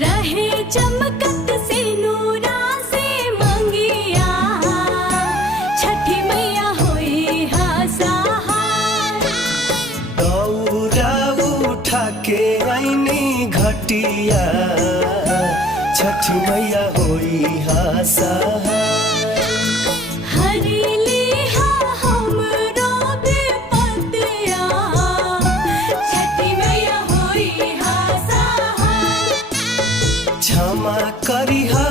रहे चमकत से नूरा से मंगिया छठी मैया होई हा सहाय। दौरा उठा के आईनी घटिया छठी मैया होई हा सहाय। हरिली हा हमरो विपतिया छठी मैया होई हा सहाय। क्षमा करिहा